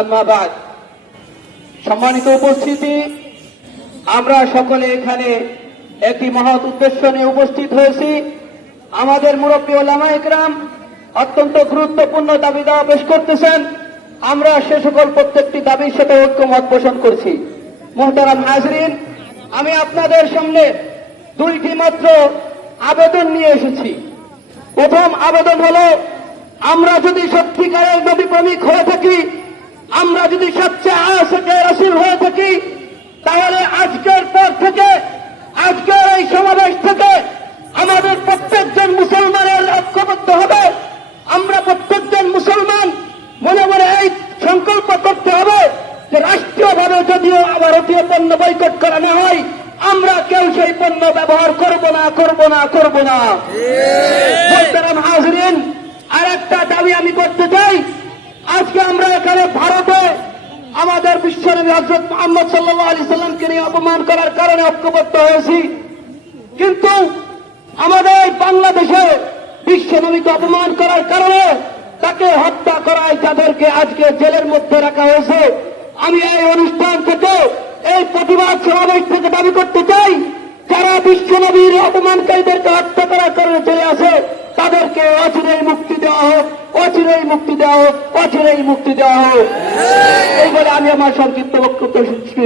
আম্মা বাদ। সম্মানিত উপস্থিতি, আমরা সকলে এখানে একটি মহৎ উদ্দেশ্য নিয়ে উপস্থিত হয়েছি। আমাদের মুরব্বী ওলামায়ে কেরাম অত্যন্ত গুরুত্বপূর্ণ দাবি দাওয়া পেশ করতেছেন। আমরা সে সকল প্রত্যেকটি দাবির সাথে ঐক্যমত পোষণ করছি। মুহতারাম হাজরিন, আমি আপনাদের সামনে দুইটি মাত্র আবেদন নিয়ে এসেছি। প্রথম আবেদন হল, আমরা যদি সত্যিকারের নবী প্রেমিক হয়ে থাকি, আমরা যদি সবচেয়ে আশিকে রাসূল হয়ে থাকি, তাহলে আজকের পর থেকে, আজকের এই সমাবেশ থেকে আমাদের প্রত্যেকজন মুসলমানের ঐক্যবদ্ধ হবে। আমরা প্রত্যেকজন মুসলমান মনে মনে এই সংকল্প করতে হবে যে রাষ্ট্রীয়ভাবে যদিও ভারতীয় পণ্য বয়কট করানো হয়, আমরা কেউ সেই পণ্য ব্যবহার করব না, করব না, করব না। মুহতারাম হাজরিন, আর একটা দাবি আমি করতে চাই। আজকে আমরা এখানে ভারতে আমাদের বিশ্বনবী হযরত মুহাম্মদ সাল্লাল্লাহু আলাইহি সাল্লামকে নিয়ে অপমান করার কারণে ঐক্যবদ্ধ হয়েছি, কিন্তু আমাদের বাংলাদেশে বিশ্বনবীকে অপমান করার কারণে তাকে হত্যা করায় যাদেরকে আজকে জেলের মধ্যে রাখা হয়েছে, আমি এই অনুষ্ঠান থেকে, এই প্রতিবাদ সমাবেশ থেকে দাবি করতে চাই, যারা বিশ্বনবীর অপমানকারীদেরকে হত্যা করার কারণে জেলে আছে, তাদেরকে অচিরেই মুক্তি দেওয়া হোক, অচিরেই মুক্তি দেওয়া হোক, অচিরেই মুক্তি দেওয়া হোক। এই বলে আমি আমার সংক্ষিপ্ত বক্তব্য শেষ করছি।